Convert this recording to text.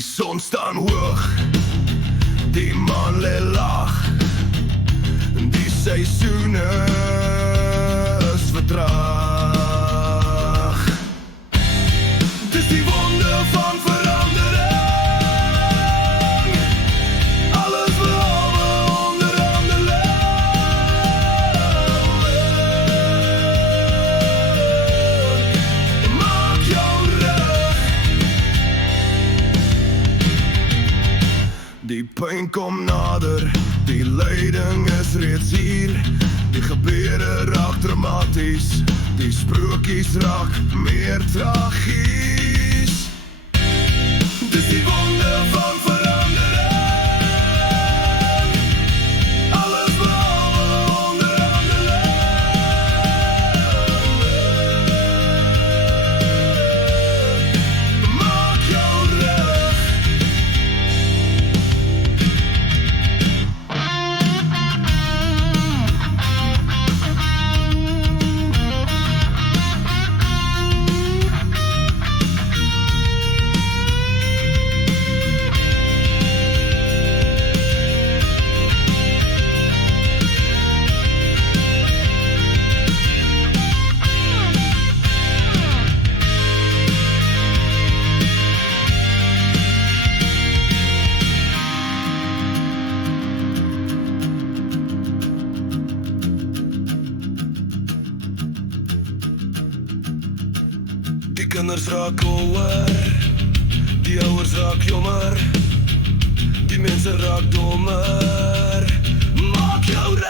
Die son staan hoog, die maan lê laag. Die seisoene is vertraag. Dis die wonde van verandering, alles behalwe onderhandeling. Maak jou rug. Die pyn kom nader, die lyding is reeds hier. Die gebeure raak dramaties, die sprokies raak meer tragies. Dis die wonde van verandering, alles behalwe onderhandeling. Maak jou rug. Die kinders raak ouer, die ouers raak jonger, die mense raak dommer. Maak jou reg.